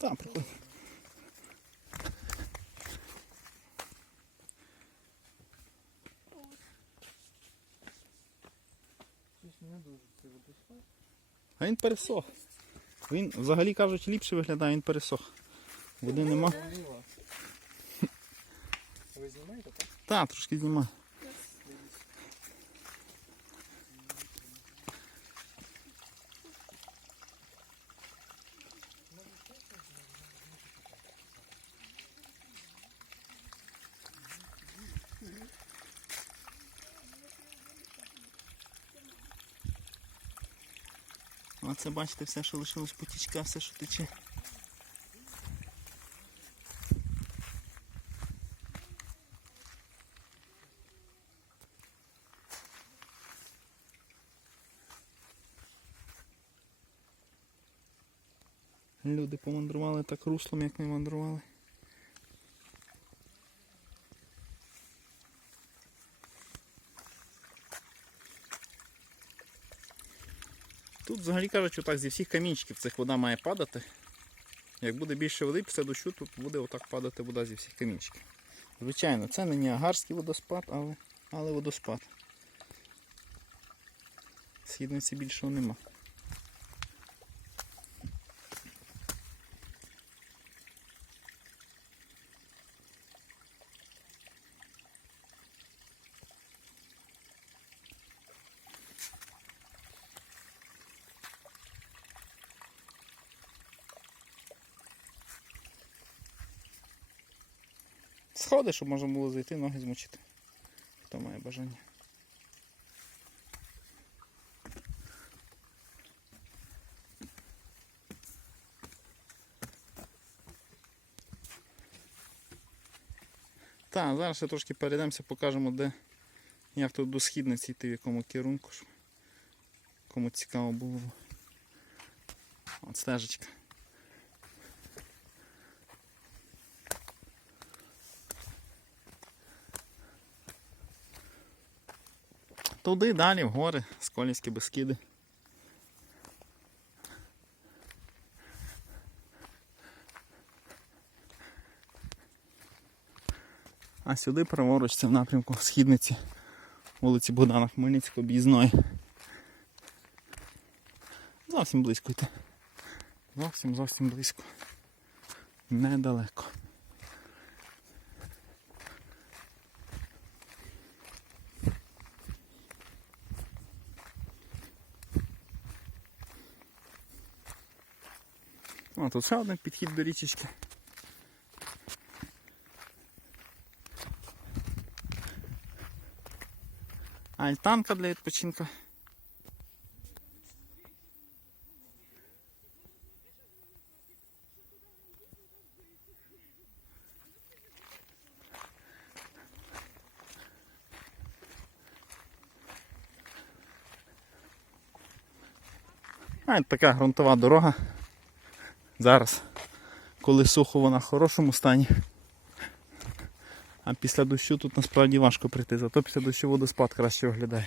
Так, приходь. А він пересох. Він, взагалі кажуть, ліпше виглядає, він пересох. Води нема. Ви знімаєте, так? Так, трошки знімаю. Оце бачите все, що лишилось потічка, все, що тече. Люди помандрували так руслом, як ми мандрували. Тут, взагалі кажучи, так зі всіх камінчиків цих вода має падати. Як буде більше води після дощу, тут буде отак падати вода зі всіх камінчиків. Звичайно, це не Ніагарський водоспад, але, але водоспад. Східниці більшого нема. Сходи, щоб можна було зайти, ноги змочити. Хто має бажання. Так, зараз ще трошки перейдемося, покажемо, де як тут до східниці йти, в якому керунку. щоб Кому цікаво було. От стежечка. Туди далі, в гори, Сколівські Бескиди. А сюди праворуч це в напрямку східниці вулиці Богдана Хмельницького об'їзної. Зовсім близько йти. Зовсім зовсім близько. Недалеко. О, тут ще один підхід до річечки. Альтанка для відпочинку. А, така ґрунтова дорога. Зараз, коли сухо вона в хорошому стані. А після дощу тут насправді важко прийти, зато після дощу водоспад краще виглядає.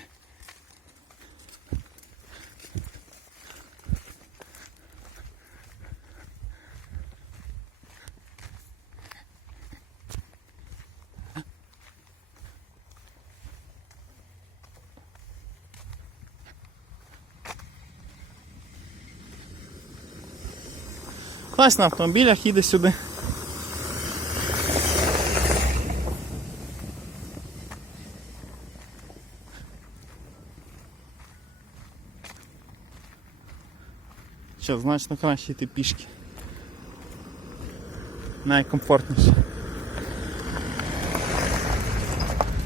Хтось на автомобілях їде сюди. Що, значно краще йти пішки. Найкомфортніше.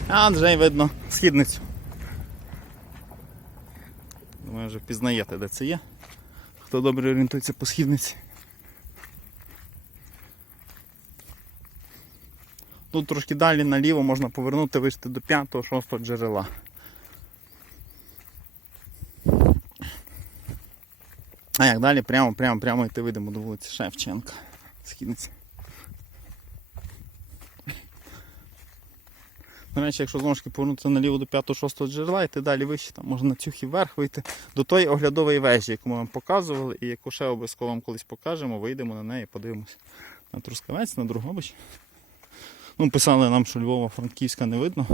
А вже й видно східницю. Думаю, вже пізнаєте, де це є. Хто добре орієнтується по східниці. Тут трошки далі наліво можна повернути, вийти до 5-6 джерела. А як далі прямо, прямо, прямо йти вийдемо до вулиці Шевченка. Східниці. До речі, якщо знову ж таки повернутися наліво до 5-6 джерела, йти далі вище, там можна на цюхі вверх вийти до тої оглядової вежі, яку ми вам показували, і яку ще обов'язково вам колись покажемо, вийдемо на неї, подивимось на Трускавець, на Другобич. Ну, писали нам, що Львова Франківська не видно.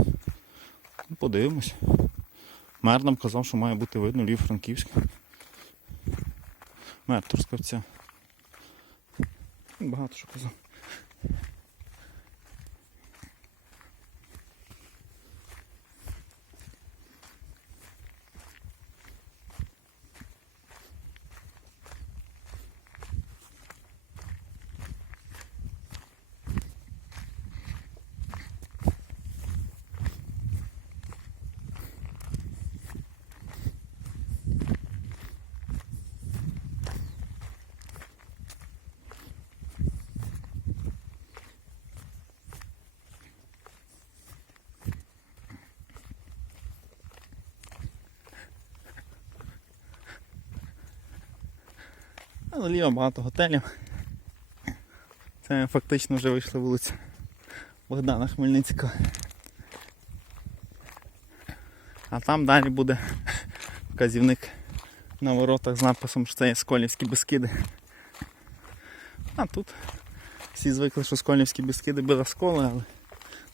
Ну, подивимось. Мер нам казав, що має бути видно Львів Франківська. Мер Трускавця. Багато що казав. Наліво багато готелів. Це фактично вже вийшли вулицю Богдана Хмельницького. А там далі буде вказівник на воротах з написом, що це є Сколівські Бескиди. А тут всі звикли, що Сколівські Бескиди біля сколи, але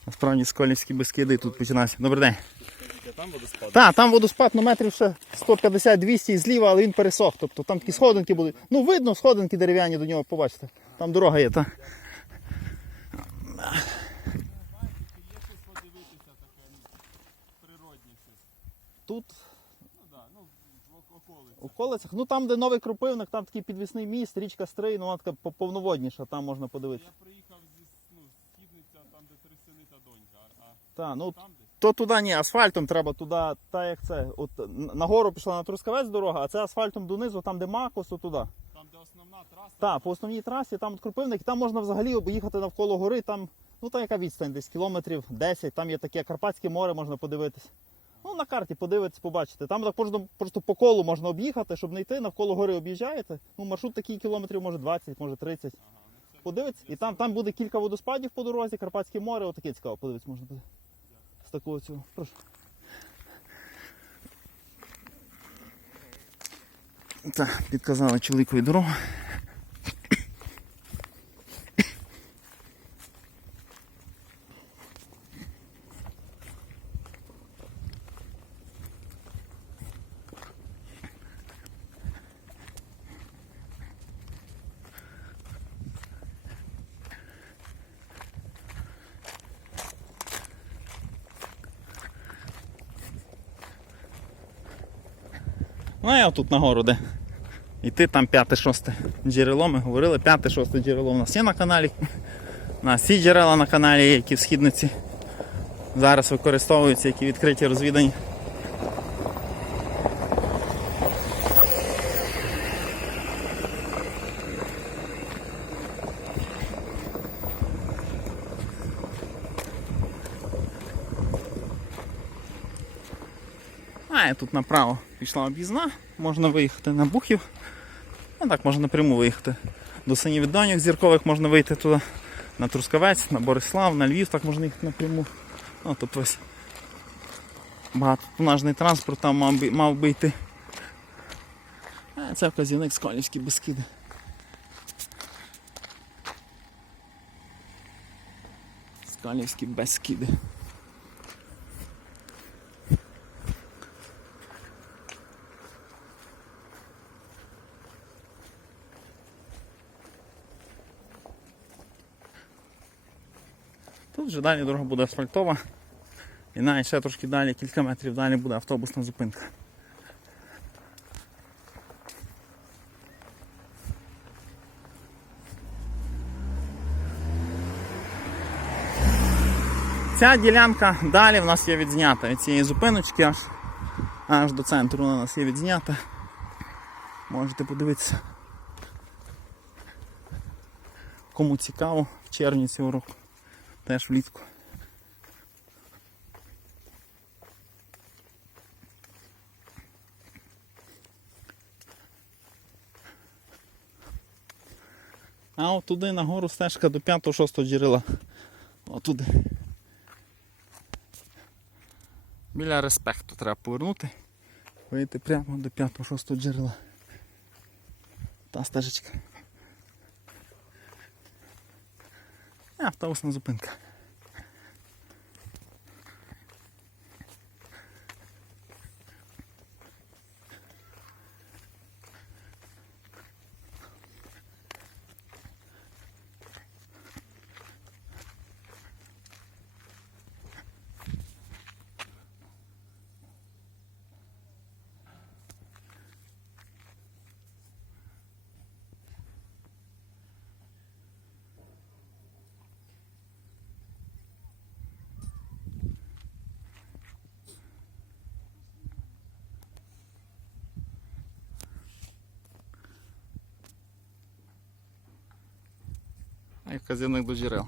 насправді Сколівські Бескиди тут починаються. Добрий день. Там водоспад. Так, там водоспад ну, метрів ще 150-200 і зліва, але він пересох. Тобто там такі сходинки будуть. Ну, видно, сходинки дерев'яні до нього побачите. Там дорога є, так. Тут Ну ну в околицях, ну там, де новий крупивник, там такий підвісний міст, річка Стрий, ну вона така по- повноводніша, там можна подивитися. Я приїхав зі ну, східниця, там де три та донька, а, Та, ну, там десь. То туди ні, асфальтом треба туди, та як це. От нагору пішла на Трускавець дорога, а це асфальтом донизу, там де Макос, то туди. Там, де основна траса. Так, по основній трасі, там от Крупивник, і там можна взагалі об'їхати навколо гори, там, ну та яка відстань, десь кілометрів 10, там є таке Карпатське море, можна подивитись. Ну, на карті подивитись, побачите. Там так просто, просто по колу можна об'їхати, щоб не йти, навколо гори об'їжджаєте. Ну, маршрут такий кілометрів, може 20, може 30. Ага, ну це Подивитись, і там, там буде кілька водоспадів по дорозі, Карпатське море, отаке цікаво, подивитись можна буде. Такого цього. Прошу. Так, підказали чоловікові дорогу. Ну, я тут нагору де. Іти там п'яте-шосте джерело. Ми говорили, п'яте-шосте джерело у нас є на каналі. У нас всі джерела на каналі, які в східниці зараз використовуються, які відкриті розвідані. А, тут направо пішла об'їзна, можна виїхати на Бухів. Ну так, можна напряму виїхати. До синів доньок зіркових можна вийти туди на Трускавець, на Борислав, на Львів, так можна їхати напряму. Ну, тобто ось багатотонажний транспорт там мав би, мав би йти. А це вказівник Сколівські Бескиди. Скалівські Бескиди. Тут вже далі дорога буде асфальтова. І навіть ще трошки далі, кілька метрів далі буде автобусна зупинка. Ця ділянка далі в нас є відзнята від цієї зупиночки аж, аж до центру вона у нас є відзнята. Можете подивитися. Кому цікаво, в червні цього року. Теж влітку. А от туди нагору стежка до 5-6 джерела. Отуди. Біля респекту треба повернути. Вийти прямо до 5-6 джерела. Та стежечка. Автобусна зупинка. А й вказівник до джерел.